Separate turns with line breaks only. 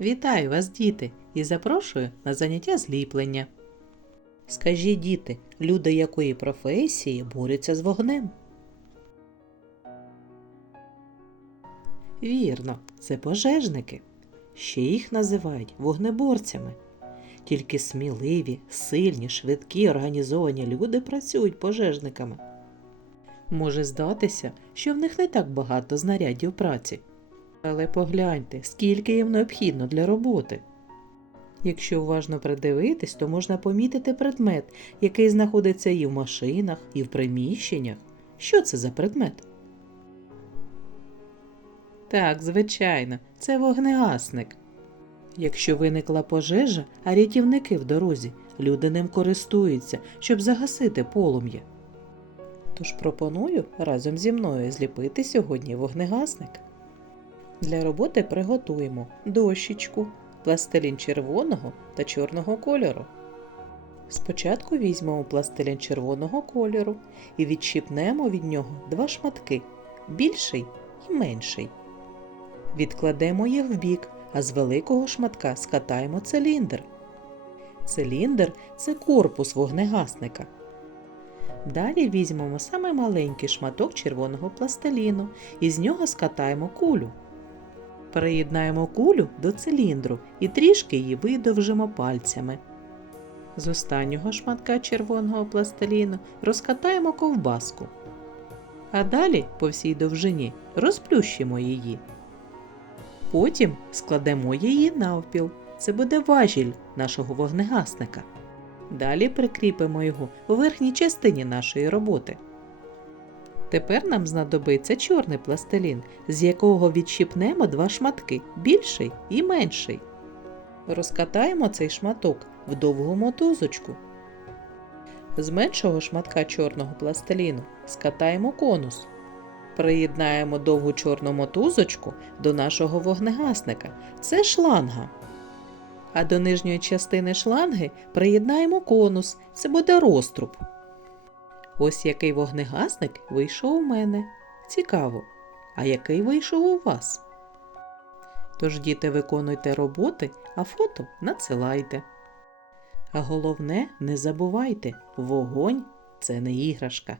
Вітаю вас, діти, і запрошую на заняття зліплення. Скажіть, діти, люди якої професії борються з вогнем? Вірно, це пожежники. Ще їх називають вогнеборцями. Тільки сміливі, сильні, швидкі, організовані люди працюють пожежниками. Може здатися, що в них не так багато знарядів праці. Але погляньте, скільки їм необхідно для роботи. Якщо уважно придивитись, то можна помітити предмет, який знаходиться і в машинах, і в приміщеннях. Що це за предмет? Так, звичайно, це вогнегасник. Якщо виникла пожежа, а рятівники в дорозі, люди ним користуються, щоб загасити полум'я. Тож пропоную разом зі мною зліпити сьогодні вогнегасник. Для роботи приготуємо дощечку, пластилін червоного та чорного кольору. Спочатку візьмемо пластилін червоного кольору і відщипнемо від нього два шматки більший і менший. Відкладемо їх вбік, а з великого шматка скатаємо циліндр. Циліндр це корпус вогнегасника. Далі візьмемо саме маленький шматок червоного пластиліну і з нього скатаємо кулю. Приєднаємо кулю до циліндру і трішки її видовжимо пальцями. З останнього шматка червоного пластиліну розкатаємо ковбаску. А далі по всій довжині розплющимо її. Потім складемо її навпіл. Це буде важіль нашого вогнегасника. Далі прикріпимо його у верхній частині нашої роботи. Тепер нам знадобиться чорний пластилін, з якого відщипнемо два шматки більший і менший. Розкатаємо цей шматок в довгу мотузочку. З меншого шматка чорного пластиліну скатаємо конус. Приєднаємо довгу чорну мотузочку до нашого вогнегасника. Це шланга. А до нижньої частини шланги приєднаємо конус. Це буде розтруб. Ось який вогнегасник вийшов у мене. Цікаво. А який вийшов у вас? Тож, діти, виконуйте роботи, а фото надсилайте. А головне, не забувайте, вогонь це не іграшка.